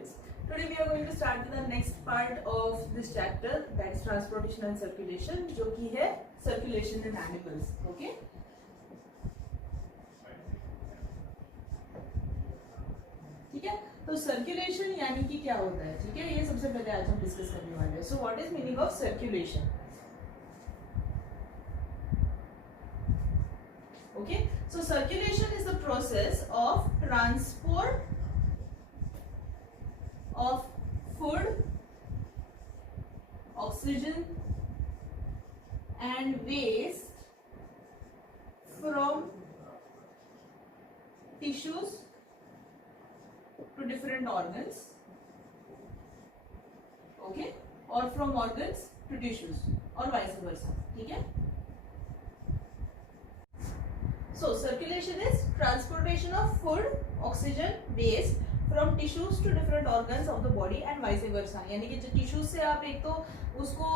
students. Today we are going to start with the next part of this chapter, that is transportation and circulation, जो कि है circulation in animals. Okay? ठीक है, तो circulation यानी कि क्या होता है, ठीक है, ये सबसे पहले आज हम डिस्कस करने वाले हैं. So what is meaning of circulation? Okay, so circulation is the process of transport of food, oxygen and waste from tissues to different organs, okay, or from organs to tissues or vice versa. ठीक है? So circulation is transportation of food, oxygen, waste from tissues to different organs of the body and vice versa. यानी कि जो tissues से आप एक तो उसको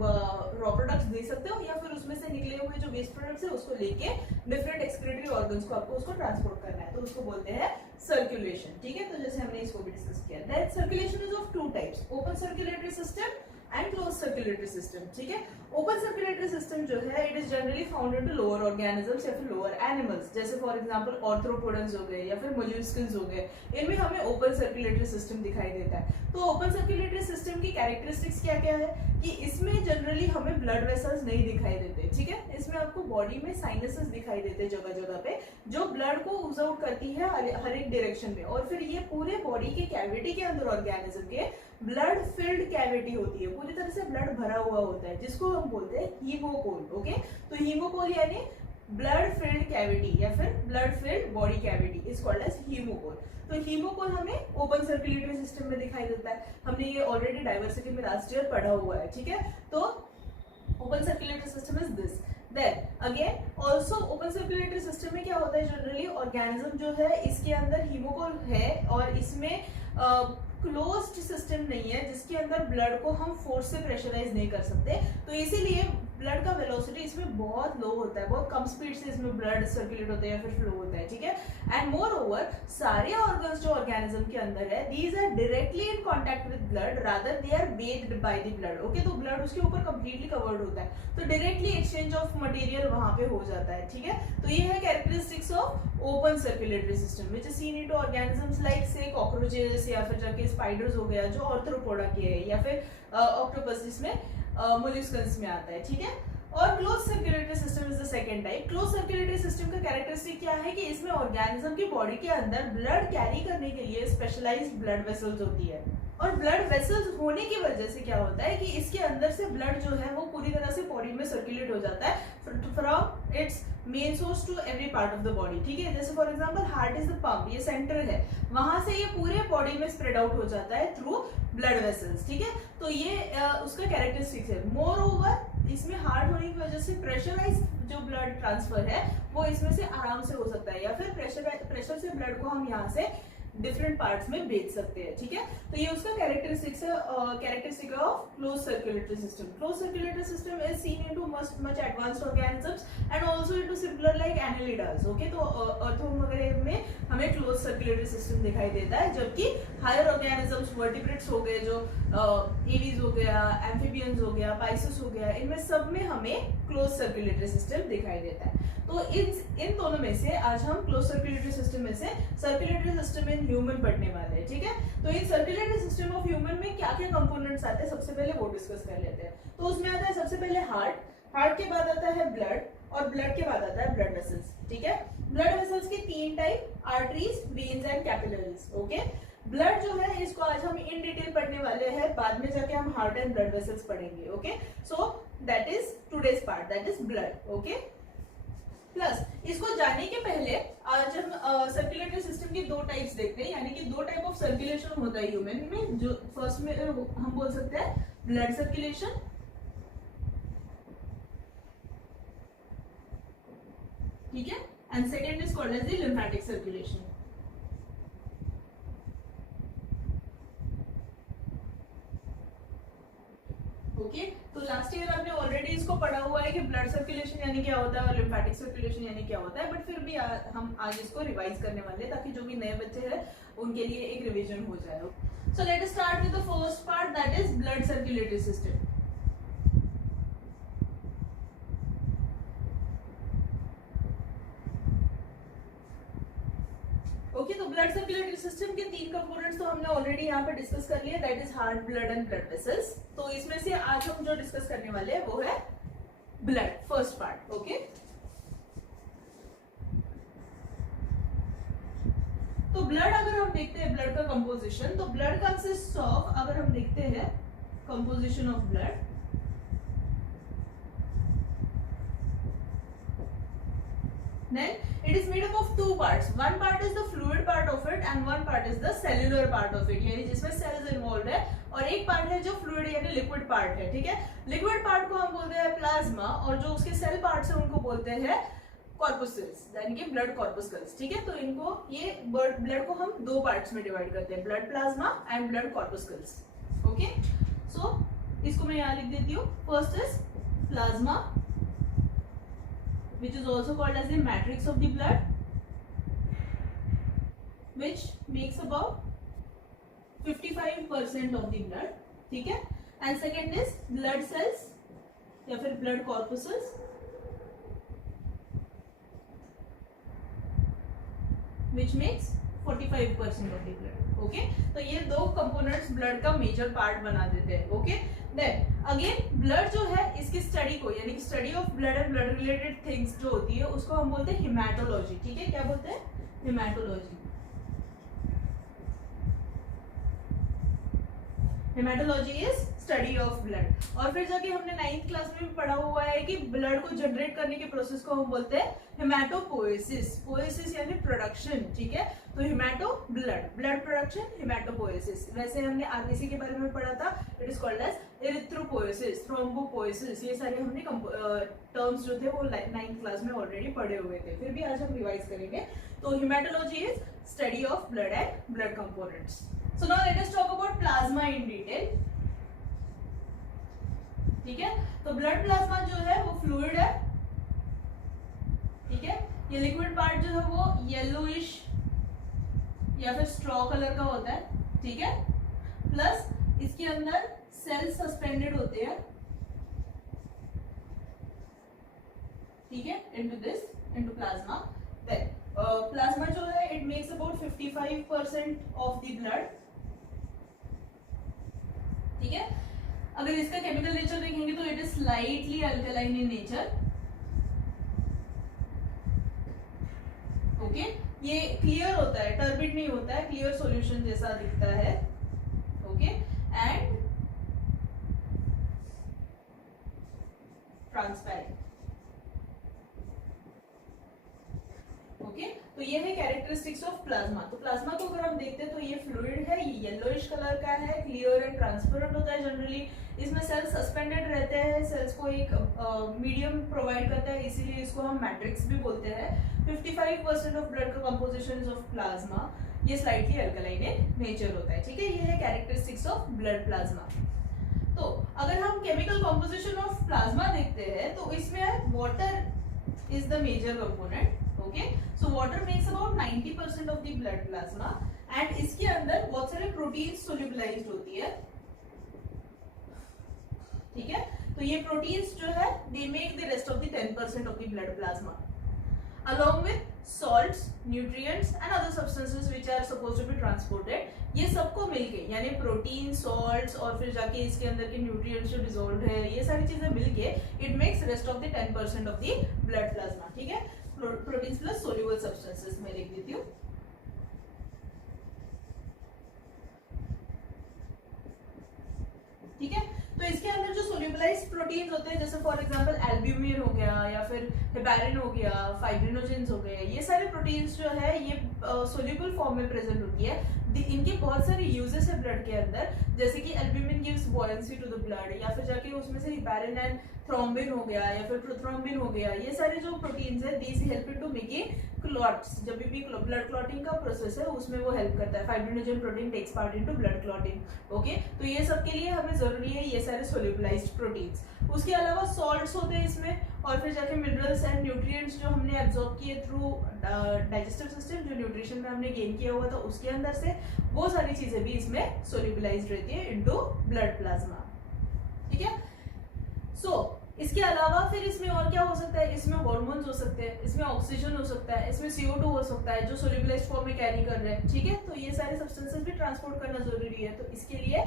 रॉ प्रोडक्ट्स दे सकते हो या फिर उसमें से निकले हुए जो वेस्ट प्रोडक्ट्स है उसको लेके डिफरेंट एक्सक्रीटरी ऑर्गन्स को आपको उसको ट्रांसपोर्ट करना है, तो उसको बोलते हैं सर्कुलेशन. ठीक है, तो जैसे हमने इसको भी डिस्कस किया, that circulation is of two types, open circulatory system and close circulatory system. ठीक है, ओपन सर्कुलेटरी सिस्टम जो है it is generally found in lower organisms या फिर लोअर एनिमल्स, जैसे फॉर एग्जांपल ऑर्थ्रोपोडन्स हो गए या फिर मोलस्किन्स हो गए, इनमें हमें ओपन सर्कुलेटरी सिस्टम दिखाई देता है. तो ओपन सर्कुलेटरी सिस्टम की कैरेक्टरिस्टिक्स क्या क्या है कि इसमें जनरली हमें ब्लड वेसल्स नहीं दिखाई देते. ठीक है, इसमें आपको बॉडी में साइनसेस दिखाई देते हैं जगह जगह पे, जो ब्लड को यूज आउट करती है हर एक डायरेक्शन में, और फिर ये पूरे बॉडी के कैविटी के अंदर ऑर्गेनिज्म के ब्लड फिल्ड कैविटी होती है, पूरी तरह से ब्लड भरा हुआ होता है, जिसको हम बोलते हैं हीमोकोल. ओके, तो हीमोकोल यानी ब्लड फिल्ड कैविटी या फिर blood filled body cavity is called as haemocoel. तो हीमोकोल हमें ओपन सर्कुलेटरी सिस्टम में दिखाई देता है. हमने ये ऑलरेडी डाइवर्सिटी में लास्ट ईयर पढ़ा हुआ है. ठीक है, तो open circulatory system is this. Then again also open circulatory system में क्या होता है, जनरली ऑर्गेनिज्म जो है इसके अंदर हीमोकोल है और इसमें क्लोज्ड सिस्टम नहीं है जिसके अंदर ब्लड को हम फोर्स से प्रेशराइज नहीं कर सकते, तो इसीलिए ब्लड का वेलोसिटी इसमें बहुत लो होता है, बहुत कम स्पीड से इसमें ब्लड सर्कुलेट होता है या फिर फ्लो होता है. ठीक है, एंड मोर ओवर सारे ऑर्गन्स जो ऑर्गेनिज्म के अंदर है these are directly in contact with blood rather they are bathed by the blood. Okay, तो ब्लड उसके ऊपर कंप्लीटली कवर्ड होता है, तो डायरेक्टली एक्सचेंज ऑफ मटेरियल वहां पे हो जाता है. ठीक है, तो ये है characteristics of open circulatory system which is seen into organisms like से कॉकरोचेस या फिर जाके स्पाइडर्स हो गया जो ऑर्थ्रोपोडा के है, या फिर ऑक्टोपस जिसमें मोलस्कन्स में आता है. ठीक है, और close circulatory system is the second type. Close circulatory system का कैरेक्टरिस्टिक क्या है कि इसमें ऑर्गेनिज्म की बॉडी के अंदर ब्लड कैरी करने के लिए स्पेशलाइज्ड ब्लड वेसल्स होती है, और ब्लड वेसल्स होने की वजह से क्या होता है कि इसके अंदर से ब्लड जो है वो पूरी तरह से बॉडी में सर्कुलेट हो जाता है from its main source to every part of the body. ठीक है, जैसे for example heart is the pump, ये सेंटर है, वहां से ये पूरे बॉडी में स्प्रेड आउट हो जाता है थ्रू ब्लड वेसल्स. ठीक है, तो ये उसका कैरेक्टरिस्टिक्स है. मोर ओवर इसमें हार्ट होने की वजह से प्रेशराइज जो ब्लड ट्रांसफर है वो इसमें से आराम से हो सकता है, या फिर प्रेशर से ब्लड को हम यहाँ से डिफरेंट पार्ट्स में भेज सकते हैं. ठीक है, तो ये उसका कैरेक्टरिस्टिक्स है, characteristic of close circulatory system. Close circulatory system is seen into much advanced organisms and also into similar like annelidas. Okay, तो अर्थवर्म वगैरह में हमें क्लोज सर्कुलेटरी सिस्टम दिखाई देता है, जबकि हायर ऑर्गेनिजम्स वर्टिब्रेट्स हो गए, जो एवीज हो गया, एम्फीबियंस हो गया, पाइसेस हो गया, इनमें सब में हमें क्लोज सर्कुलेटरी सिस्टम दिखाई देता है. तो इन दोनों में से आज हम क्लोज सर्कुलेटरी सिस्टम में से सर्कुलेटरी सिस्टम इन ह्यूमन पढ़ने वाले हैं. ठीक है, तो इन सर्कुलेटरी सिस्टम ऑफ ह्यूमन में क्या क्या कंपोनेंट्स आते हैं सबसे पहले वो डिस्कस कर लेते हैं. तो उसमें आता है सबसे पहले हार्ट, हार्ट के बाद आता है ब्लड, और ब्लड के बाद आता है ब्लड वेसल्स. ठीक है, ब्लड वेसल्स के तीन type, arteries, veins and capillaries. Okay, blood जो है इसको आज हम इन डिटेल पढ़ने वाले हैं, बाद में जाके हम हार्ट एंड ब्लड वेसल्स पढ़ेंगे. Okay, so that is today's part, that is blood. Okay, plus इसको जानने के पहले आज हम सर्कुलेटरी सिस्टम की दो टाइप्स देखते हैं, यानी कि दो टाइप ऑफ सर्कुलेशन होता है ह्यूमन में. जो फर्स्ट में हम बोल सकते हैं ब्लड सर्कुलेशन, ठीक है, and second is called as the lymphatic circulation. Okay, तो लास्ट ईयर आपने ऑलरेडी इसको पढ़ा हुआ है कि ब्लड सर्कुलेशन यानी क्या होता है और लिम्फेटिक सर्कुलेशन यानी क्या होता है, बट फिर भी हम आज इसको रिवाइज करने वाले हैं ताकि जो भी नए बच्चे हैं उनके लिए एक रिवीजन हो जाए। So let us start with the first part, that is blood circulatory system. Okay, तो ब्लड सर्कुलेटरी सिस्टम के 3 कंपोनेंट्स तो हमने ऑलरेडी यहाँ पे डिस्कस कर लिए, that is heart, blood and blood vessels. तो इसमें से आज हम जो डिस्कस करने वाले हैं वो है ब्लड, फर्स्ट पार्ट। ओके, तो ब्लड अगर हम देखते हैं ब्लड का कंपोजिशन, तो ब्लड कंसिस्ट ऑफ, अगर हम देखते हैं composition of blood, then it is made up of 2 parts. One part is the fluid part of it and one part is the cellular part of it, यानी जिसमें sales involve है, और एक part है जो फ्लूइड यानी liquid part है। ठीक है, लिक्विड पार्ट को हम बोलते हैं प्लाज्मा, और जो उसके सेल पार्ट्स है उनको बोलते हैं कॉर्पुस्कल्स, यानी कि ब्लड कॉर्पुस्कल्स। ठीक है, तो इनको ये ब्लड को हम 2 पार्ट्स में डिवाइड करते हैं, blood plasma and blood corpuscles. Okay, so इसको मैं यहाँ लिख देती हूँ। First is plasma, which is also called as the matrix of the blood, which makes about 55% of the blood. ठीक है, and second is blood cells या फिर blood corpuscles, which makes 45% of the blood. Okay, तो ये 2 components blood का major part बना देते हैं। ओके, देन अगेन ब्लड जो है इसकी स्टडी को, यानी कि study of blood and blood related things जो होती है उसको हम बोलते हैं हिमेटोलॉजी। ठीक है, क्या बोलते हैं? Haematology. Haematology is study of blood. और फिर जाके हमने 9th क्लास में भी पढ़ा हुआ है कि ब्लड को जनरेट करने के प्रोसेस को हम बोलते हैं हेमाटोपोएसिस। पोएसिस यानी प्रोडक्शन। ठीक है, तो haemato blood, blood production, haematopoiesis. वैसे हमने आरबीसी के बारे में पढ़ा था, it is called as erythropoiesis, thrombopoiesis. ये सारे हमने टर्म्स जो थे वो 9th क्लास में ऑलरेडी पढ़े हुए थे, फिर भी आज हम रिवाइज करेंगे। तो haematology is study of blood and blood components. So now let us talk about plasma in detail. ठीक है, तो ब्लड प्लाज्मा जो है वो फ्लूइड है। ठीक है, ये लिक्विड पार्ट जो है वो येलोइश या फिर स्ट्रॉ कलर का होता है। ठीक है, प्लस इसके अंदर सेल्स सस्पेंडेड होते हैं। ठीक है, into plasma. Then plasma जो है it makes about 55% of the blood. ठीक है, अगर इसका केमिकल नेचर देखेंगे तो it is slightly alkaline in nature. Okay, ये क्लियर होता है, टर्बिड नहीं होता है, क्लियर सॉल्यूशन जैसा दिखता है। Okay, and transparent. ओके, तो ये है कैरेक्टरिस्टिक्स ऑफ प्लाज्मा। तो प्लाज्मा को अगर हम देखते हैं तो ये फ्लूइड है, ये येलोइश कलर का है, क्लियर एंड ट्रांसपेरेंट होता है जनरली। इसमें सेल्स सस्पेंडेड रहते हैं, सेल्स को एक मीडियम प्रोवाइड करता है, इसीलिए इसको हम मैट्रिक्स भी बोलते हैं। 55% ऑफ ब्लड का कंपोजिशन ऑफ प्लाज्मा, ये स्लाइटली अल्कलाइन इन नेचर होता है। ठीक है, ये है कैरेक्टरिस्टिक्स ऑफ ब्लड प्लाज्मा। तो अगर हम केमिकल कॉम्पोजिशन ऑफ प्लाज्मा देखते हैं तो इसमें water is the major component. Okay, so water makes about 90% of the blood plasma, and इसके अंदर बहुत सारे प्रोटीन सोल्यूबलाइज्ड होती है। ठीक है, तो ये प्रोटीन्स जो है they make the rest of the 10% of the blood plasma along with salts, nutrients and other substances which are supposed to be transported. ये सबको मिलके यानी प्रोटीन, सॉल्ट्स और फिर जाके इसके अंदर के न्यूट्रिएंट्स जो डिसॉल्व्ड है, ये सारी चीजें मिलके it makes rest of the 10% of the blood plasma. ठीक है, प्रोटीन्स प्लस सोल्यूबल सब्सटेंसेस में लिख देती हूँ। ठीक है, तो इसके अंदर जो सोल्यूबलाइज्ड प्रोटीन्स होते हैं, जैसे फॉर एग्जांपल एल्ब्यूमिन हो गया या फिर हेपारिन हो गया, फाइब्रिनोजेंस हो गए, ये सारे प्रोटीन्स जो है ये सोल्यूबल फॉर्म में प्रेजेंट होती है। इनके बहुत सारे यूजेस है ब्लड के अंदर, जैसे कि albumin gives buoyancy to the blood, या फिर जाके उसमें से हिपैरिन एंड थ्रोम्बिन हो गया या फिर प्रोथ्रोम्बिन हो गया, ये सारे जो प्रोटीन्स है these help to making clots. जब भी ब्लड क्लॉटिंग का प्रोसेस है उसमें वो हेल्प करता है। Fibrinogen protein takes part into blood clotting. Okay, तो ये सब के लिए हमें जरूरी है ये सारे सोल्यूबलाइज्ड प्रोटीन्स। उसके अलावा सॉल्ट्स होते हैं इसमें, और फिर जाके मिनरल्स एंड न्यूट्रिएंट्स जो हमने एब्जॉर्ब किए थ्रू डाइजेस्टिव सिस्टम, जो न्यूट्रिशन में हमने गेन किया हुआ था उसके अंदर से, वो सारी चीजें भी इसमें सोल्यूबलाइज्ड रहती है इनटू ब्लड प्लाज्मा। ठीक है, सो इसके अलावा फिर इसमें और क्या हो सकता है, इसमें हार्मोन्स हो सकते हैं, इसमें ऑक्सीजन हो सकता है, इसमें CO2 हो सकता है जो सोल्यूबलाइज्ड फॉर्म में कैरी कर रहे हैं। ठीक है, तो ये सारे सब्सटेंसेस भी ट्रांसपोर्ट करना जरूरी है, तो इसके लिए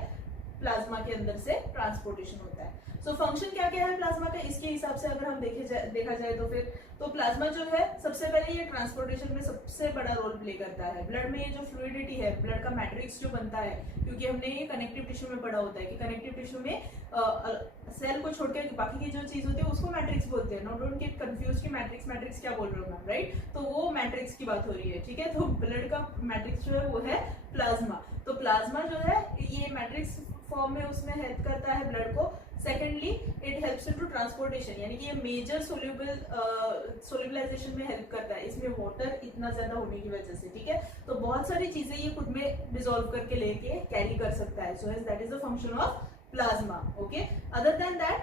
प्लाज्मा के अंदर से ट्रांसपोर्टेशन होता है। सो फंक्शन क्या क्या है प्लाज्मा का, इसके हिसाब से अगर हम देखा जाए तो फिर तो प्लाज्मा जो है सबसे पहले ये ट्रांसपोर्टेशन में सबसे बड़ा रोल प्ले करता है। ब्लड में ये जो फ्लूइडिटी है, ब्लड का मैट्रिक्स जो बनता है, क्योंकि हमने ये कनेक्टिव टिश्यू में पढ़ा होता है कि कनेक्टिव टिश्यू में सेल को छोड़ के बाकी की जो चीज होती है उसको मैट्रिक्स बोलते हैं। नो डोंट गेट कंफ्यूज कि मैट्रिक्स क्या बोल रहे हो मैम, राइट? तो वो मैट्रिक्स की बात हो रही है। ठीक है, तो ब्लड का मैट्रिक्स जो है वो है प्लाज्मा। तो प्लाज्मा जो है ये मैट्रिक्स फॉर्म में उसमें हेल्प करता है ब्लड को। Secondly it helps to transportation, यानी कि ये मेजर सोल्यूबलाइजेशन में हेल्प करता है, इसमें वाटर इतना ज्यादा होने की वजह से। ठीक है, तो बहुत सारी चीजें ये खुद में डिसॉल्व करके लेके कैरी कर सकता है। So that is the function of plasma. Okay, other than that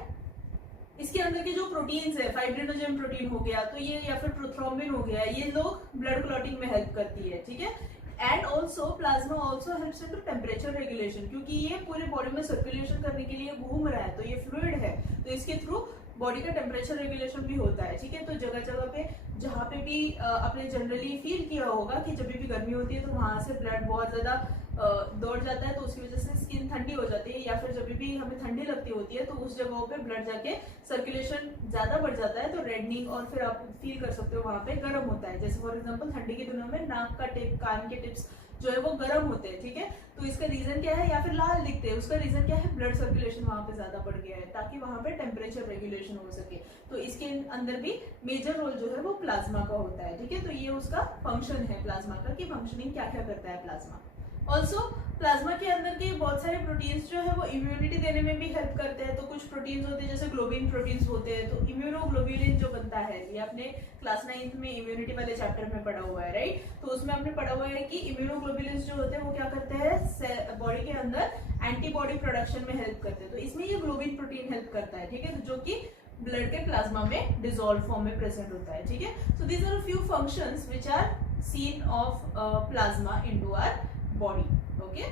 इसके अंदर के जो प्रोटीन्स है, फाइब्रिनोजन प्रोटीन हो गया, तो ये या फिर प्रोथ्रोम्बिन हो गया, ये लोग ब्लड क्लॉटिंग में हेल्प करती है। ठीक है, and also plasma also helps into temperature regulation, क्योंकि ये पूरे बॉडी में सर्कुलेशन करने के लिए घूम रहा है, तो ये फ्लूइड है, तो इसके थ्रू बॉडी का टेम्परेचर रेगुलेशन भी होता है। ठीक है, तो जगह जगह पे जहाँ पे भी आपने जनरली फील किया होगा कि जब भी गर्मी होती है तो वहां से ब्लड बहुत ज्यादा दौड़ जाता है, तो उसकी वजह से स्किन ठंडी हो जाती है, या फिर जब भी हमें ठंडी लगती होती है तो उस जगहों पे ब्लड जाके सर्कुलेशन ज्यादा बढ़ जाता है, तो रेडनिंग, और फिर आप फील कर सकते हो वहां पे गर्म होता है। जैसे फॉर एग्जांपल ठंडी के दिनों में नाक का टिप, कान के टिप्स जो है वो गर्म होते हैं। ठीक है, तो इसका रीजन क्या है, या फिर लाल दिखते हैं, उसका रीजन क्या है, ब्लड सर्कुलेशन वहां पे ज्यादा बढ़ गया है, ताकि वहां पे टेम्परेचर रेगुलेशन हो सके। तो इसके अंदर भी मेजर रोल जो है वो प्लाज्मा का होता है। ठीक है, तो ये उसका फंक्शन है प्लाज्मा का, कि फंक्शनिंग क्या क्या करता है प्लाज्मा। ऑल्सो प्लाज्मा के अंदर के बहुत सारे प्रोटीन्स जो है वो इम्यूनिटी देने में भी हेल्प करते हैं। तो कुछ प्रोटीन्स होते हैं जैसे ग्लोबिन प्रोटीन्स होते हैं, तो इम्यूनोग्लोब्युलिन जो बनता है, ये आपने क्लास 9th में इम्यूनिटी वाले चैप्टर में पढ़ा हुआ है, राइट? तो उसमें हमने पढ़ा हुआ है कि इम्यूनोग्लोब्युलिन जो होते हैं वो क्या करते हैं, बॉडी के अंदर एंटीबॉडी प्रोडक्शन में हेल्प करते हैं। तो इसमें ये ग्लोबिन प्रोटीन हेल्प करता है। ठीक है, जो कि ब्लड के प्लाज्मा में डिसॉल्व फॉर्म में प्रेजेंट होता है। ठीक है, so these are few functions which are seen of plasma into our body. Okay,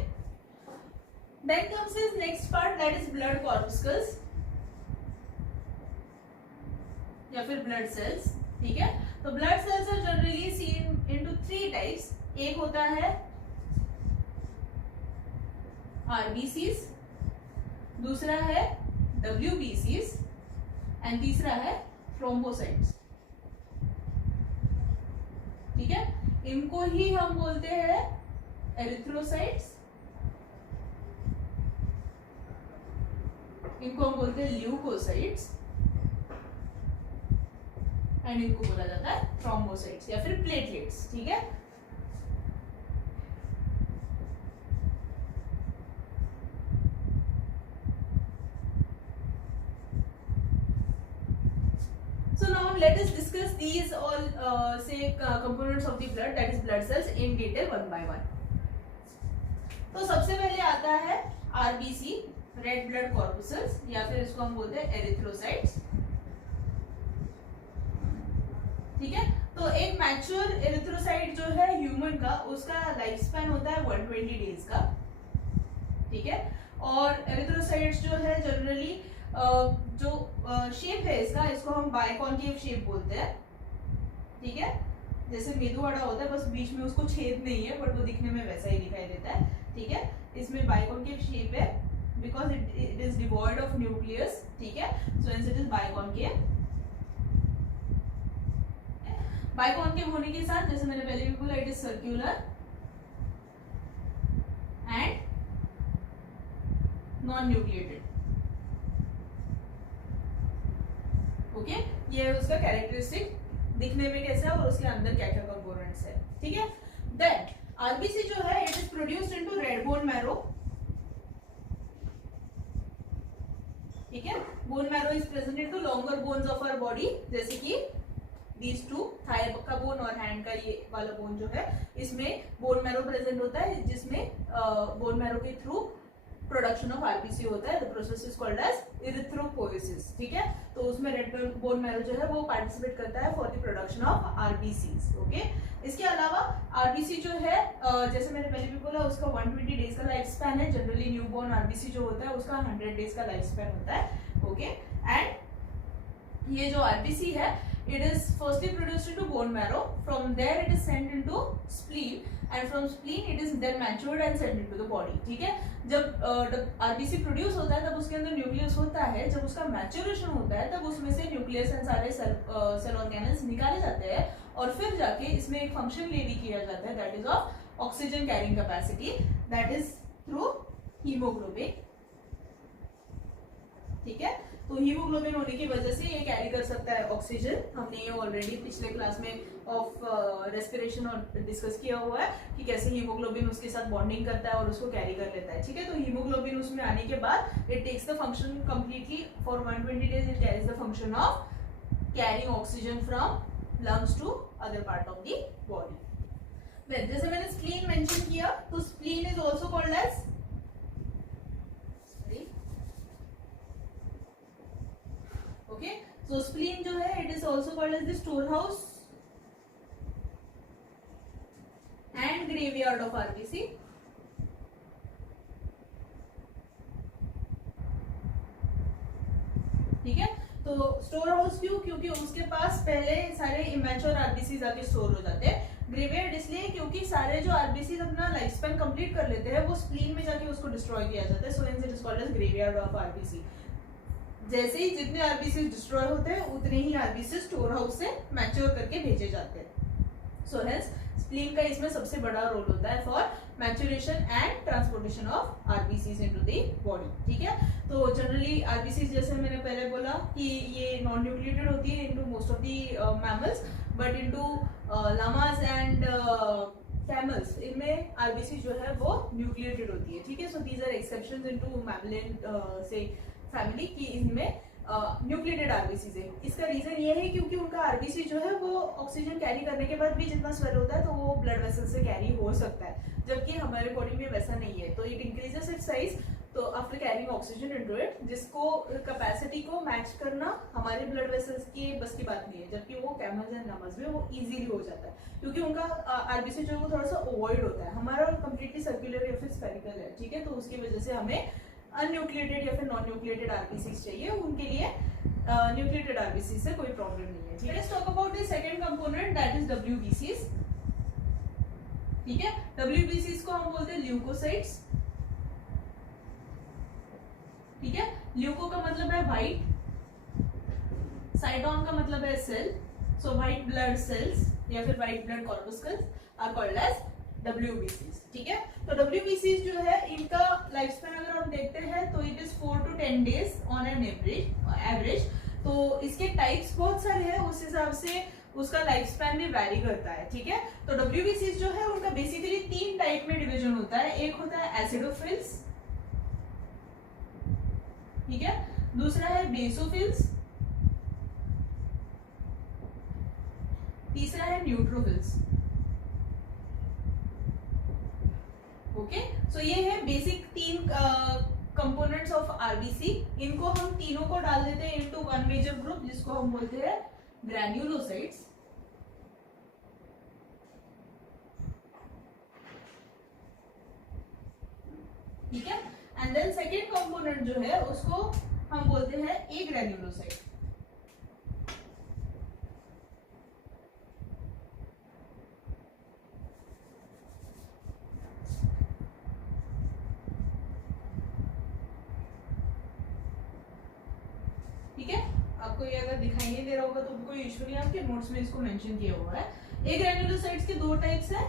then comes his next part, that is blood corpuscles या फिर blood cells. ठीक है, तो blood cells are generally seen into 3 types. एक होता है RBCs, दूसरा है WBCs एंड तीसरा है थ्रोम्बोसाइट्स। ठीक है, इनको ही हम बोलते हैं एरिथ्रोसाइट्स, इनको हम बोलते हैं ल्यूकोसाइट्स, एंड इनको बोला जाता है थ्रोम्बोसाइट्स या फिर प्लेटलेट्स। ठीक है, so now let us discuss these all components of the blood, that is blood cells in detail one by one. तो सबसे पहले आता है आरबीसी, रेड ब्लड कॉर्पुसल्स, या फिर इसको हम बोलते हैं एरिथ्रोसाइट्स। ठीक है, तो एक मैच्योर एरिथ्रोसाइट जो है ह्यूमन का, उसका लाइफ स्पैन होता है 120 डेज का। ठीक है, और एरिथ्रोसाइट्स जो है जनरली जो शेप है इसका, इसको हम बाइकॉन्केव शेप बोलते हैं। ठीक है, जैसे मेदू वड़ा होता है, बस बीच में उसको छेद नहीं है, बट वो दिखने में वैसा ही दिखाई देता है। ठीक है, इसमें बाइकॉन्केव शेप है because it is devoid of nucleus. ठीक है, सो हेंस इट इज बाइकॉन्केव। बाइकॉन्केव होने के साथ, जैसे मैंने पहले भी बोला, it is circular and non nucleated. Okay, ये है उसका कैरेक्टरिस्टिक, दिखने में कैसा है और उसके अंदर क्या क्या कंपोनेंट्स है। ठीक है, देन आरबीसी जो है, it is produced into red bone marrow. ठीक है। Bone marrow is present in two longer bones of our body, जैसे कि दीज टू, थाई का बोन और हैंड का ये वाला बोन जो है, इसमें बोन मैरो प्रेजेंट होता है, जिसमें बोन मैरो के थ्रू प्रोडक्शन ऑफ आरबीसी होता है। The process is called as erythropoiesis, ठीक है। तो उसमें रेड बोन मैरो जो है वो पार्टिसिपेट करता है for the production of RBCs, okay. इसके अलावा आरबीसी जो है, जैसे मैंने पहले भी बोला, उसका 120 डेज का लाइफ स्पैन है। जनरली न्यूबॉर्न आरबीसी जो होता है उसका 100 डेज का लाइफ स्पैन होता है, ओके। एंड ये जो आरबीसी है, it is firstly produced into bone marrow, from there it is sent into spleen, and from spleen it is then matured and sent into the body, ठीक है। जब RBC produce होता है तब उसके अंदर न्यूक्लियस होता है, जब उसका मैच्योरेशन होता है तब उसमें से न्यूक्लियस एंड सारे सेल ऑर्गेनल्स निकाले जाते हैं, और फिर जाके इसमें एक फंक्शन ले भी किया जाता है, that is of oxygen carrying capacity, that is through haemoglobin, ठीक है। तो हीमोग्लोबिन होने की वजह से ये कैरी कर सकता है ऑक्सीजन। हमने ये ऑलरेडी पिछले क्लास में ऑफ रेस्पिरेशन और डिस्कस किया हुआ है कि कैसे हीमोग्लोबिन उसके साथ बॉन्डिंग करता है और उसको कैरी कर लेता है, ठीक है। तो हीमोग्लोबिन उसमें आने के बाद it takes the function completely for 120 days, it carries the function of carrying oxygen from lungs to other part of the body. जैसे मैंने स्प्लीन मेंशन किया, तो spleen is also called as, okay, so spleen जो है it is also called as the storehouse and graveyard of RBC, ठीक है। तो store house क्यों? क्योंकि उसके पास पहले सारे इमेच्योर आरबीसी जाके स्टोर हो जाते हैं। ग्रेवयार्ड इसलिए क्योंकि सारे जो आरबीसी अपना लाइफ स्पैन कंप्लीट कर लेते हैं वो स्प्लीन में जाके उसको डिस्ट्रॉय किया जाता है, so hence it is called as graveyard of RBC. जैसे ही जितने आरबीसी डिस्ट्रॉय होते हैं उतने ही आरबीसी स्टोर हाउस से मैच्योर करके भेजे जाते हैं, सो हेंस स्प्लीन का इसमें सबसे बड़ा रोल होता है for maturation and transportation of RBCs into the body, ठीक है। तो जनरली आरबीसीज, जैसे मैंने पहले बोला कि ये नॉन न्यूक्लिएटेड होती है into most of the mammals, but into llamas and camels इनमें आरबीसी जो है वो न्यूक्लिएटेड होती है, ठीक है। So these are exceptions into mammalian से फैमिली की इनमें न्यूक्लिएटेड आरबीसी है। इसका रीजन ये है क्योंकि उनका आरबीसी जो है वो ऑक्सीजन कैरी करने के बाद भी जितना स्वेल होता है तो वो ब्लड वेसल से कैरी हो सकता है, जबकि हमारे बॉडी में वैसा नहीं है। तो इट इंक्रीजेस इट्स साइज तो after carrying oxygen into it, जिसको कैपेसिटी को मैच करना हमारे ब्लड वेसल्स की बस की बात नहीं है, जबकि वो कैमल्स एंड लामास में वो इजीली हो जाता है क्योंकि उनका आरबीसी जो है वो थोड़ा सा ओवॉइड होता है। हमारा कंप्लीटली सर्कुलर या फिर स्फेरिकल है, ठीक है। तो उसकी वजह से हमें अनन्यूक्लिएटेड या फिर नॉन न्यूक्लिएटेड आरबीसीज चाहिए, उनके लिए न्यूक्लिएटेड आरबीसी से कोई प्रॉब्लम नहीं है, ठीक है। Let's talk about the second component, that is डब्ल्यूबीसीज, ठीक है। डब्ल्यूबीसीज को हम बोलते हैं ल्यूकोसाइट्स, ठीक है। ल्यूको का मतलब है व्हाइट, साइटोन का मतलब है cell, so white blood cells या फिर white blood corpuscles are called as WBCs, ठीक है। तो WBCs जो है इनका लाइफ स्पैन अगर हम देखते हैं तो it is 4 to 10 days on an average. तो इसके टाइप्स बहुत सारे हैं, उस हिसाब से उसका लाइफ स्पैन भी वैरी करता है, ठीक है। तो WBCs जो है उनका बेसिकली 3 टाइप में डिवीजन होता है। एक होता है एसिडोफिल्स, ठीक है, दूसरा है बेसोफिल्स, तीसरा है न्यूट्रोफिल्स, ओके। सो ये है बेसिक 3 कंपोनेंट्स ऑफ आरबीसी। इनको हम तीनों को डाल देते हैं इनटू वन मेजर ग्रुप जिसको हम बोलते हैं ग्रैन्युलोसाइट्स, ठीक है। एंड देन सेकेंड कंपोनेंट जो है उसको हम बोलते हैं ए ग्रैन्युलोसाइट, ठीक है। आपको ये अगर दिखाई नहीं दे रहा होगा तो कोई इशू नहीं, आपके नोट्स में इसको मेंशन किया हुआ है। ए ग्रैन्युलोसाइट्स के 2 टाइप्स हैं,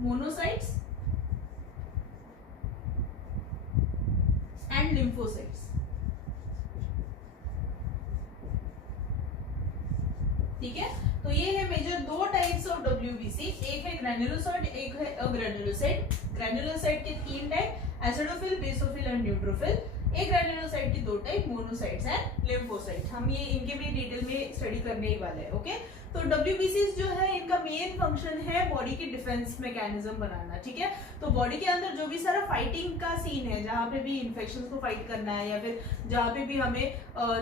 मोनोसाइट्स एंड लिम्फोसाइट्स, ठीक है। तो ये है मेजर 2 टाइप्स ऑफ डब्ल्यूबीसी, एक है ग्रैन्युलोसाइट, एक है अग्रैन्युलोसाइट। ग्रैन्युलोसाइट के 3 type, acidophil, basophil and neutrophil. एक ग्रैन्युलोसाइट की 2 टाइप, मोनोसाइट्स एंड लिम्फोसाइट। हम ये इनके भी डिटेल में स्टडी करने ही वाले हैं। ओके, तो WBCs जो है इनका मेन फंक्शन है बॉडी की डिफेंस मैकेनिज्म बनाना, ठीक है। तो बॉडी के अंदर जो भी सारा फाइटिंग का सीन है, जहाँ पे भी इन्फेक्शन को फाइट करना है या फिर जहाँ पे भी हमें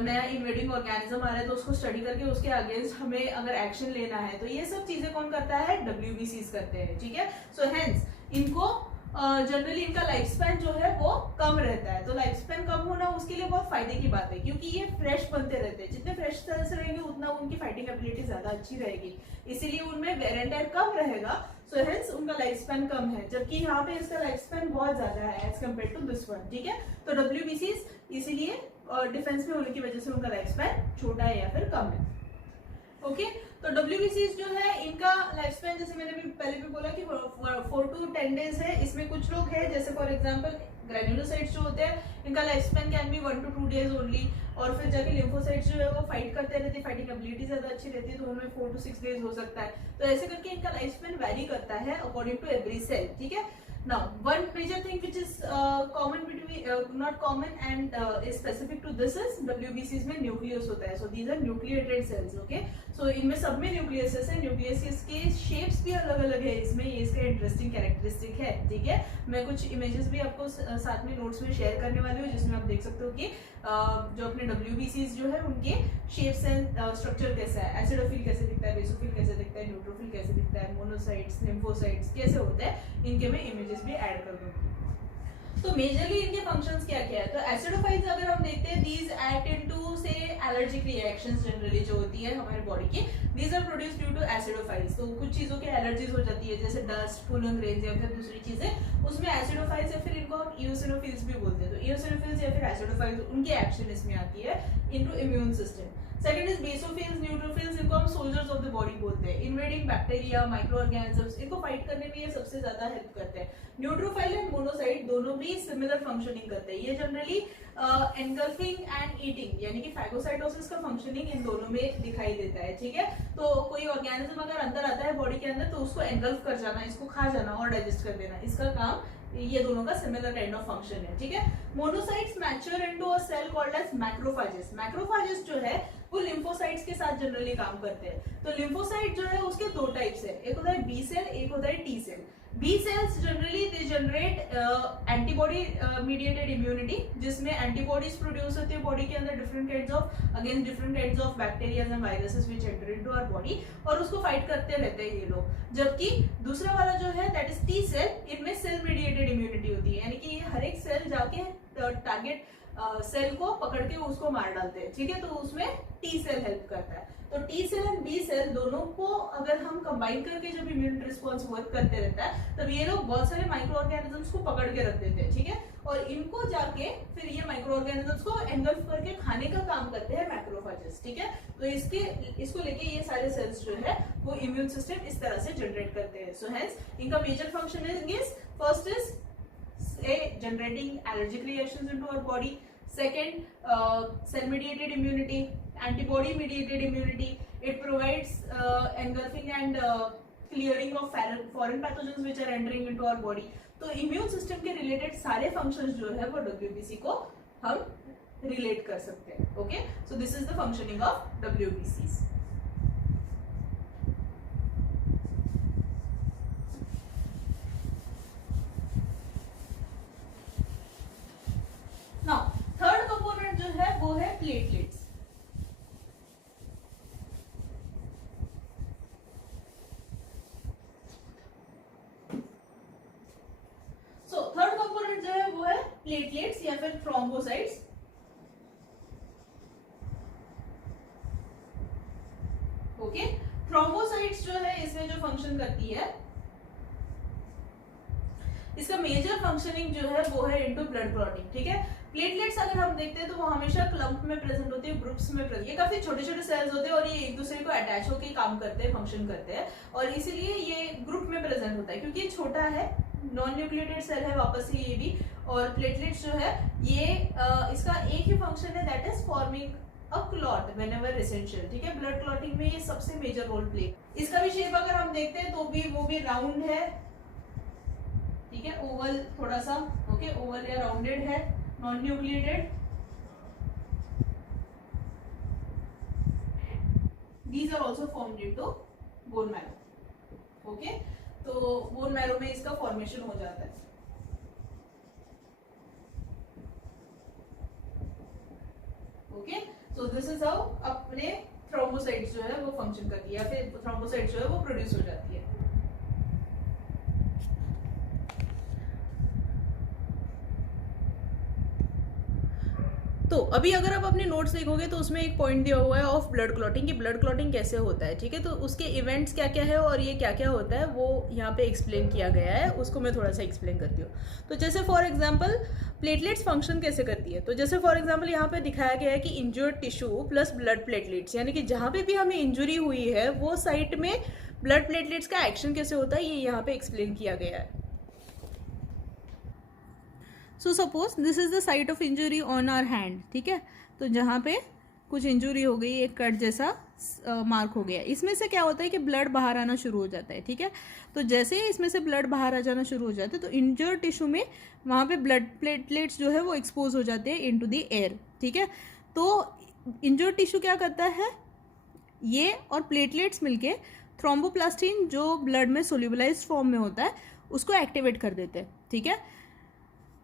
नया इन्वेडिंग ऑर्गेनिज्म आ रहा है तो उसको स्टडी करके उसके अगेंस्ट हमें अगर एक्शन लेना है, तो ये सब चीजें कौन करता है, WBCs करते हैं, ठीक है। सो हेंस इनको जनरली इनका लाइफ स्पैन जो है वो कम रहता है। तो लाइफ स्पैन कम होना उसके लिए बहुत फायदे की बात है, क्योंकि ये फ्रेश बनते रहते हैं। जितने फ्रेश सेल्स रहेंगे उतना उनकी फाइटिंग एबिलिटी ज्यादा अच्छी रहेगी, इसीलिए उनमें वेयर एंड टेयर कम रहेगा। सो हेंस उनका लाइफ स्पैन कम है, जबकि यहाँ पे इसका लाइफ स्पैन बहुत ज्यादा है as compare to this one, ठीक है। तो WBCs इसीलिए डिफेंस में होने की वजह से उनका लाइफ स्पैन छोटा है या फिर कम है। ओके, तो WBCs जो है इनका लाइफ स्पैन जैसे मैंने भी पहले भी बोला कि 4 to 10 डेज है। इसमें कुछ लोग हैं जैसे फॉर एग्जांपल ग्रैन्युलोसाइट्स जो होते हैं इनका life span can be 1 to 2 days only, और फिर जाके लिम्फोसाइट्स जो है वो फाइट करते रहते हैं, फाइटिंग एबिलिटी ज्यादा अच्छी रहती है तो उनमें 4 to 6 डेज हो सकता है। तो ऐसे करके इनका लाइफ स्पैन वैरी करता है अकॉर्डिंग टू एवरी सेल, ठीक है। Now, one major thing which is common between, not common and is specific to this is WBCs में न्यूक्लियस होता है। So these are nucleated cells, okay? So इनमें सब में न्यूक्लियस है। न्यूक्लियस के शेप्स भी अलग अलग है इसमें, ये इसका इंटरेस्टिंग कैरेक्टरिस्टिक है, ठीक है। मैं कुछ इमेजेस भी आपको साथ में नोट्स में शेयर करने वाली हूँ, जिसमें आप देख सकते हो कि जो अपने WBCs जो है उनके शेप्स एंड स्ट्रक्चर कैसा है, एसिडोफिल कैसे दिखता है, बेसोफिल कैसे दिखता है, न्यूट्रोफिल कैसे दिखता है, मोनोसाइट्स, लिम्फोसाइट्स कैसे होते हैं, इनके मैं इमेजेस भी ऐड कर दूंगी। तो मेजरली इनके फंक्शंस क्या क्या है, तो एसिडोफाइल्स अगर हम देखते हैं, दीज एक्ट इनटू से एलर्जिक रिएक्शंस जनरली जो होती है हमारे बॉडी की, these are produce due to acidophils. तो कुछ चीजों की एलर्जीज हो जाती है जैसे डस्ट, पोलन ग्रेन्स या फिर दूसरी चीजें, उसमें एसिडोफाइल्स या फिर इनको हम इओसिनोफिल्स भी बोलते हैं। तो इओसिनोफिल्स या फिर एसिडोफाइल्स उनकी एक्शन इसमें आती है into immune system. Second is basophils, neutrophils, इनको हम सोल्जर्स ऑफ द बॉडी बोलते हैं। इन्वेडिंग बैक्टीरिया, माइक्रो ऑर्गेनिजम्स, इनको फाइट करने में ये सबसे ज्यादा हेल्प करते हैं। न्यूट्रोफाइल एंड मोनोसाइट दोनों भी सिमिलर फंक्शनिंग करते हैं। ये जनरली एनगल्फिंग एंड ईटिंग यानी कि फैगोसाइटोसिस का फंक्शनिंग इन दोनों में दिखाई देता है, ठीक है। तो कोई ऑर्गेनिज्म अगर अंदर आता है बॉडी के अंदर तो उसको एनगल्फ कर जाना, इसको खा जाना और डाइजेस्ट कर देना, इसका काम ये दोनों का सिमिलर काइंड ऑफ फंक्शन है, ठीक है। Monocytes mature into a cell called as macrophages. Macrophages जो है वो लिम्फोसाइट्स के साथ जनरली काम करते हैं। तो लिम्फोसाइट जो है उसके 2 टाइप्स है, एक होता है बी सेल, एक होता है T cell. B cells generally they generate antibody mediated immunity, जिसमें एंटीबॉडीज प्रोड्यूस होती है बॉडी के अंदर different kinds of against different kinds of bacterias and viruses which enter into our body, और उसको फाइट करते रहते हैं ये लोग। जबकि दूसरा वाला जो है दैट इज टी सेल, इनमें सेल मीडिएटेड इम्यूनिटी होती है, यानी कि ये हर एक सेल जाके टारगेट सेल को पकड़ के उसको मार डालते हैं, ठीक है। तो उसमें टी सेल हेल्प करता है। तो T cell and B cell दोनों को अगर हम कंबाइन करके जब इम्यून रिस्पॉन्स वर्क करते रहता है तब ये लोग बहुत सारे माइक्रो ऑर्गेनिजम्स को पकड़ के रख देते हैं, ठीक है। और इनको जाके फिर ये माइक्रो ऑर्गेनिजम्स को एनगल्फ करके खाने का काम करते हैं मैक्रोफेजेस, ठीक है। तो इसको लेके ये सारे सेल्स जो है वो इम्यून सिस्टम इस तरह से जनरेट करते हैं। सो हेंस इनका major function is first is generating allergic reactions into our body. Second, cell mediated immunity, antibody mediated immunity. It provides engulfing and clearing of foreign pathogens which are entering into our body. तो immune system के related सारे functions जो है वो WBC को हम relate कर सकते हैं, okay? So this is the functioning of WBCs. Now, third component जो है वो है platelets. So, third component जो है वो है platelets या फिर thrombocytes. Okay? Thrombocytes जो है इसमें जो फंक्शन करती है, इसका मेजर फंक्शनिंग जो है वो है इनटू ब्लड क्लॉटिंग, ठीक है। प्लेटलेट्स अगर हम देखते हैं तो वो हमेशा क्लम्प में प्रेजेंट होती है, ग्रुप्स में प्रेजेंट। ये काफी छोटे छोटे सेल्स होते हैं और ये एक दूसरे को अटैच होकर काम करते हैं, फंक्शन करते हैं, और इसीलिए ये ग्रुप में प्रेजेंट होता है क्योंकि ये छोटा है, नॉन न्यूक्लिएटेड सेल है वापस से ये भी। और प्लेटलेट्स जो है ये इसका एक ही फंक्शन है that is forming a clot whenever essential, ठीक है। ब्लड क्लॉटिंग में ये सबसे मेजर रोल प्ले। इसका भी शेप अगर हम देखते हैं तो भी वो भी राउंड है, ठीक है, ओवल थोड़ा सा, ओके, ओवल या राउंडेड है। Non nucleated, these are also formed into bone marrow. Okay, तो बोन मैरो में इसका फॉर्मेशन हो जाता है. Okay, so this is how अपने थ्रोम्बोसाइट्स जो है वो फंक्शन करती है, या फिर थ्रोम्बोसाइट्स जो है वो प्रोड्यूस हो जाती है. तो अभी अगर आप अपने नोट्स देखोगे तो उसमें एक पॉइंट दिया हुआ है ऑफ ब्लड क्लॉटिंग, कि ब्लड क्लॉटिंग कैसे होता है. ठीक है, तो उसके इवेंट्स क्या क्या है और ये क्या क्या होता है वो यहाँ पे एक्सप्लेन किया गया है, उसको मैं थोड़ा सा एक्सप्लेन करती हूँ. तो जैसे फॉर एग्जांपल प्लेटलेट्स फंक्शन कैसे करती है, तो जैसे फॉर एग्जांपल यहाँ पे दिखाया गया है कि injured tissue plus blood platelets, यानी कि जहाँ पे भी हमें इंजुरी हुई है वो साइट में ब्लड प्लेटलेट्स का एक्शन कैसे होता है, ये यहाँ पे एक्सप्लेन किया गया है. So suppose this is the site of injury on our hand. ठीक है, तो जहाँ पे कुछ इंजुरी हो गई, एक कट जैसा मार्क हो गया, इसमें से क्या होता है कि ब्लड बाहर आना शुरू हो जाता है. ठीक है, तो जैसे ही इसमें से ब्लड बाहर आ जाना शुरू हो जाता है तो इंजर्ड टिश्यू में वहाँ पे ब्लड प्लेटलेट्स जो है वो एक्सपोज हो जाते हैं इनटू द एयर. ठीक है, तो इंजर्ड टिश्यू क्या करता है, ये और प्लेटलेट्स मिलके थ्रोम्बोप्लास्टिन जो ब्लड में सोल्यूबलाइज्ड फॉर्म में होता है उसको एक्टिवेट कर देते हैं. ठीक है,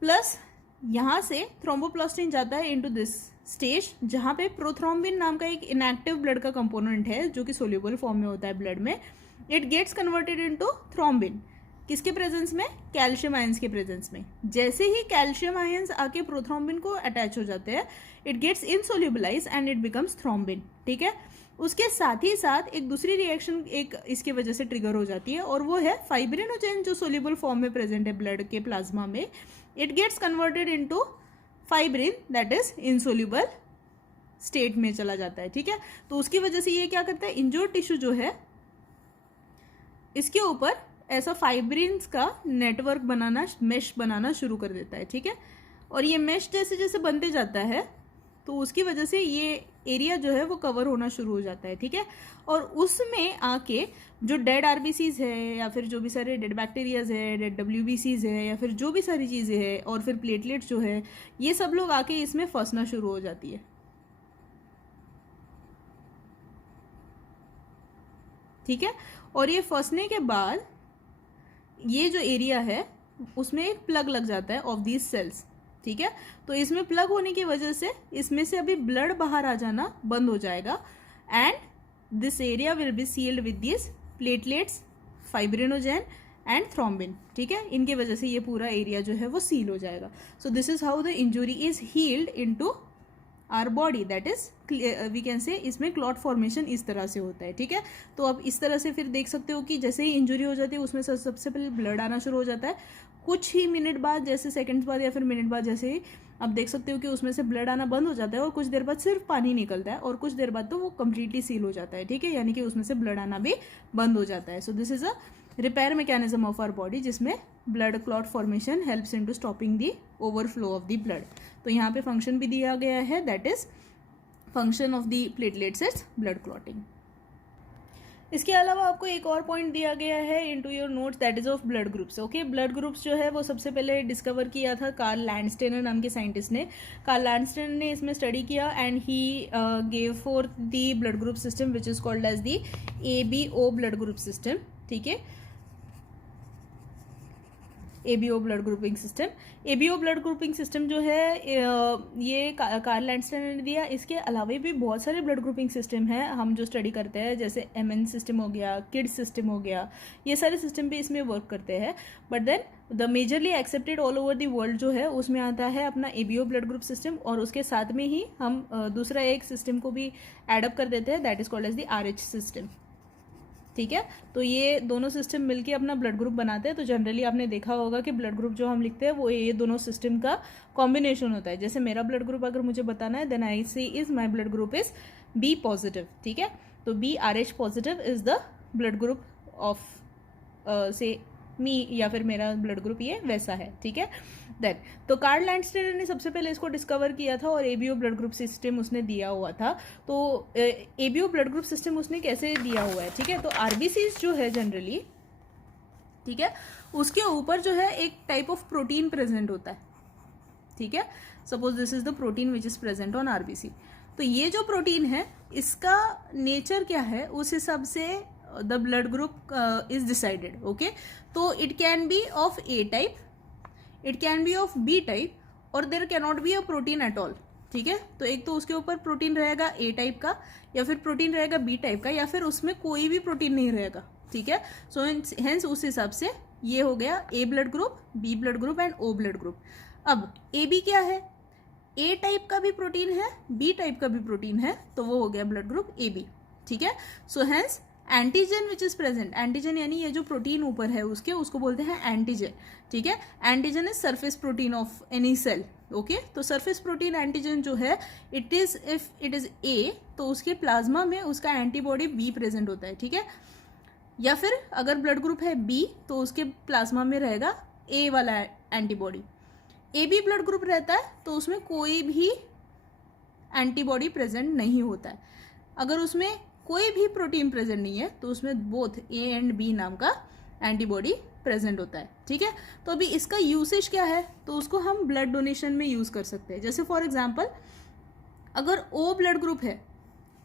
प्लस यहाँ से थ्रोम्बोप्लास्टिन जाता है इनटू दिस स्टेज जहाँ पे प्रोथ्रोम्बिन नाम का एक इनएक्टिव ब्लड का कंपोनेंट है जो कि सोल्यूबल फॉर्म में होता है ब्लड में. It gets converted into thrombin, किसके प्रेजेंस में, कैल्शियम आयंस के प्रेजेंस में. जैसे ही कैल्शियम आयंस आके प्रोथ्रोम्बिन को अटैच हो जाते हैं, it gets insolubilise and it becomes thrombin. ठीक है, उसके साथ ही साथ एक दूसरी रिएक्शन एक इसके वजह से ट्रिगर हो जाती है और वो है फाइब्रिनोजेन जो सोल्यूबल फॉर्म में प्रेजेंट है ब्लड के प्लाज्मा में. It gets converted into fibrin that is insoluble state में चला जाता है. ठीक है, तो उसकी वजह से ये क्या करता है, इंजर्ड टिश्यू जो है इसके ऊपर ऐसा फाइब्रिन्स का नेटवर्क बनाना, मेश बनाना शुरू कर देता है. ठीक है, और ये मेश जैसे जैसे बनते जाता है तो उसकी वजह से ये एरिया जो है वो कवर होना शुरू हो जाता है. ठीक है, और उसमें आके जो डेड आरबीसीज है या फिर जो भी सारे डेड बैक्टीरियाज है, डेड डब्ल्यूबीसीज है या फिर जो भी सारी चीज़ें हैं और फिर प्लेटलेट्स जो है, ये सब लोग आके इसमें फंसना शुरू हो जाती है. ठीक है, और ये फंसने के बाद ये जो एरिया है उसमें एक प्लग लग जाता है ऑफ दीज सेल्स. ठीक है, तो इसमें प्लग होने की वजह से इसमें से अभी ब्लड बाहर आ जाना बंद हो जाएगा and this area will be sealed with this platelets, fibrinogen and thrombin. ठीक है, इनके वजह से ये पूरा एरिया जो है वो सील हो जाएगा. So this is how the injury is healed into our body, that is we can say इसमें क्लॉट फॉर्मेशन इस तरह से होता है. ठीक है, तो अब इस तरह से फिर देख सकते हो कि जैसे ही इंजुरी हो जाती है उसमें सबसे पहले ब्लड आना शुरू हो जाता है. कुछ ही मिनट बाद, जैसे सेकंड्स बाद या फिर मिनट बाद, जैसे ही आप देख सकते हो कि उसमें से ब्लड आना बंद हो जाता है और कुछ देर बाद सिर्फ पानी निकलता है और कुछ देर बाद तो वो कम्प्लीटली सील हो जाता है. ठीक है, यानी कि उसमें से ब्लड आना भी बंद हो जाता है. So this is a repair mechanism of our body जिसमें blood clot formation helps in to stopping the overflow of the blood. तो यहाँ पे फंक्शन भी दिया गया है, that is function of the platelets is blood clotting. इसके अलावा आपको एक और पॉइंट दिया गया है into your notes, that is of blood groups. Okay, blood groups जो है वो सबसे पहले डिस्कवर किया था कार्ल लैंडस्टेनर नाम के साइंटिस्ट ने. कार्ल लैंडस्टेनर ने इसमें स्टडी किया and he gave for the blood group system which is called as the ABO blood group system. ठीक है, ABO blood grouping system. ABO blood grouping system जो है ये कार्ल लैंडस्टेनर ने दिया. इसके अलावा भी बहुत सारे ब्लड ग्रुपिंग सिस्टम है हम जो स्टडी करते हैं, जैसे MN सिस्टम हो गया, किड सिस्टम हो गया, ये सारे सिस्टम भी इसमें वर्क करते हैं. But then the majorly accepted all over the world जो है उसमें आता है अपना ABO ब्लड ग्रुप सिस्टम, और उसके साथ में ही हम दूसरा एक सिस्टम को भी एडअप कर देते हैं, that is called as the RH system. ठीक है, तो ये दोनों सिस्टम मिलके अपना ब्लड ग्रुप बनाते हैं. तो जनरली आपने देखा होगा कि ब्लड ग्रुप जो हम लिखते हैं वो ये दोनों सिस्टम का कॉम्बिनेशन होता है. जैसे मेरा ब्लड ग्रुप अगर मुझे बताना है, then I see is my blood group is B positive. ठीक है, तो BRH positive is the blood group of say me, या फिर मेरा ब्लड ग्रुप ये वैसा है. ठीक है, देन तो कार्ल लैंडस्टेनर ने सबसे पहले इसको डिस्कवर किया था और ABO ब्लड ग्रुप सिस्टम उसने दिया हुआ था. तो ABO ब्लड ग्रुप सिस्टम उसने कैसे दिया हुआ है. ठीक है, तो RBCs जो है जनरली, ठीक है, उसके ऊपर जो है एक टाइप ऑफ प्रोटीन प्रेजेंट होता है. ठीक है। Suppose this is the protein which is present on RBC. तो ये जो प्रोटीन है इसका नेचर क्या है उस हिसाब से the blood group is decided, okay. तो it can be of A type, it can be of B type, और there can not be a protein at all, ठीक है। तो एक तो उसके ऊपर प्रोटीन रहेगा ए टाइप का, या फिर प्रोटीन रहेगा बी टाइप का, या फिर उसमें कोई भी प्रोटीन नहीं रहेगा, ठीक है। सो हेंस उस हिसाब से ये हो गया A blood group, B blood group and O blood group. अब ए बी क्या है, ए टाइप का भी प्रोटीन है, बी टाइप का भी प्रोटीन है, तो वो हो गया ब्लड ग्रुप ए बी, ठीक है। So hence antigen which is present, antigen यानी ये जो प्रोटीन ऊपर है उसके, उसको बोलते हैं एंटीजन, ठीक है। Antigen is surface protein of any cell, okay. तो सरफेस प्रोटीन एंटीजन जो है it is, if it is A तो उसके प्लाज्मा में उसका एंटीबॉडी बी प्रेजेंट होता है, ठीक है। या फिर अगर ब्लड ग्रुप है बी तो उसके प्लाज्मा में रहेगा ए वाला antibody. A B blood group रहता है तो उसमें कोई भी एंटीबॉडी प्रेजेंट नहीं होता है। अगर उसमें कोई भी प्रोटीन प्रेजेंट नहीं है तो उसमें बोथ ए एंड बी नाम का एंटीबॉडी प्रेजेंट होता है, ठीक है। तो अभी इसका यूसेज क्या है, तो उसको हम ब्लड डोनेशन में यूज कर सकते हैं। जैसे फॉर एग्जांपल अगर ओ ब्लड ग्रुप है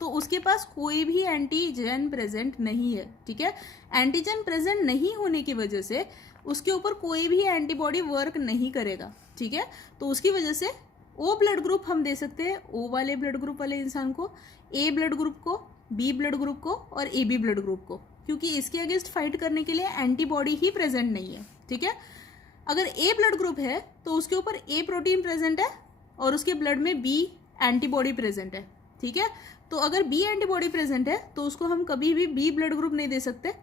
तो उसके पास कोई भी एंटीजन प्रेजेंट नहीं है, ठीक है। एंटीजन प्रेजेंट नहीं होने की वजह से उसके ऊपर कोई भी एंटीबॉडी वर्क नहीं करेगा, ठीक है। तो उसकी वजह से ओ ब्लड ग्रुप हम दे सकते हैं ओ वाले ब्लड ग्रुप वाले इंसान को, ए ब्लड ग्रुप को, बी ब्लड ग्रुप को और ए बी ब्लड ग्रुप को, क्योंकि इसके अगेंस्ट फाइट करने के लिए एंटीबॉडी ही प्रेजेंट नहीं है, ठीक है। अगर ए ब्लड ग्रुप है तो उसके ऊपर ए प्रोटीन प्रेजेंट है और उसके ब्लड में बी एंटीबॉडी प्रेजेंट है, ठीक है। तो अगर बी एंटीबॉडी प्रेजेंट है तो उसको हम कभी भी बी ब्लड ग्रुप नहीं दे सकते,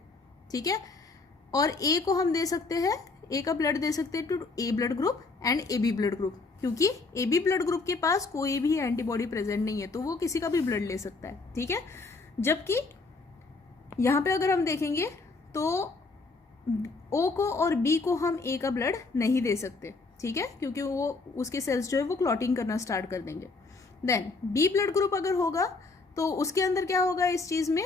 ठीक है। और ए को हम दे सकते हैं, ए का ब्लड दे सकते हैं to A blood group and A B blood group, क्योंकि ए बी ब्लड ग्रुप के पास कोई भी एंटीबॉडी प्रेजेंट नहीं है तो वो किसी का भी ब्लड ले सकता है, ठीक है। जबकि यहाँ पे अगर हम देखेंगे तो ओ को और बी को हम ए का ब्लड नहीं दे सकते, ठीक है, क्योंकि वो उसके सेल्स जो है वो क्लॉटिंग करना स्टार्ट कर देंगे। देन बी ब्लड ग्रुप अगर होगा तो उसके अंदर क्या होगा, इस चीज़ में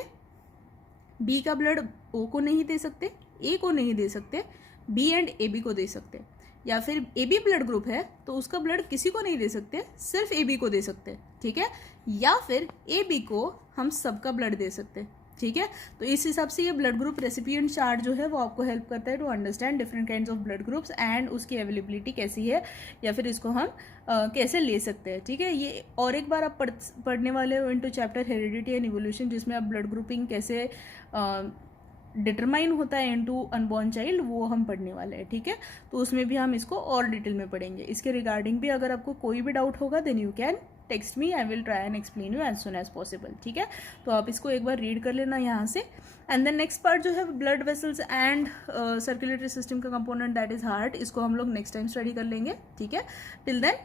बी का ब्लड ओ को नहीं दे सकते, ए को नहीं दे सकते, बी एंड ए बी को दे सकते, या फिर ए बी ब्लड ग्रुप है तो उसका ब्लड किसी को नहीं दे सकते, सिर्फ ए बी को दे सकते, ठीक है। या फिर ए बी को हम सबका ब्लड दे सकते, ठीक है। तो इस हिसाब से ये ब्लड ग्रुप रेसिपिएंट चार्ट जो है वो आपको हेल्प करता है to understand different kinds of blood groups and उसकी अवेलेबिलिटी कैसी है, या फिर इसको हम कैसे ले सकते हैं, ठीक है। ये और एक बार आप पढ़ने वाले हो into chapter heredity and evolution, जिसमें आप ब्लड ग्रुपिंग कैसे डिटरमाइन होता है इनटू अनबॉर्न चाइल्ड, वो हम पढ़ने वाले हैं, ठीक है। तो उसमें भी हम इसको और डिटेल में पढ़ेंगे। इसके रिगार्डिंग भी अगर आपको कोई भी डाउट होगा then you can text me, I will try and explain you as soon as possible, ठीक है। तो आप इसको एक बार रीड कर लेना यहाँ से। एंड देन नेक्स्ट पार्ट जो है blood vessels and circulatory system का कंपोनेंट दैट इज हार्ट, इसको हम लोग नेक्स्ट टाइम स्टडी कर लेंगे, ठीक है। Till then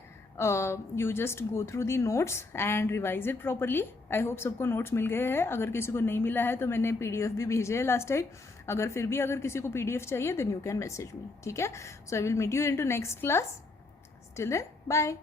you just go through the notes and revise it properly. I hope सबको नोट्स मिल गए हैं। अगर किसी को नहीं मिला है तो मैंने PDF भी भेजे है लास्ट टाइम। अगर फिर भी अगर किसी को PDF चाहिए then you can message me, ठीक है। So I will meet you in to next class. Till then bye.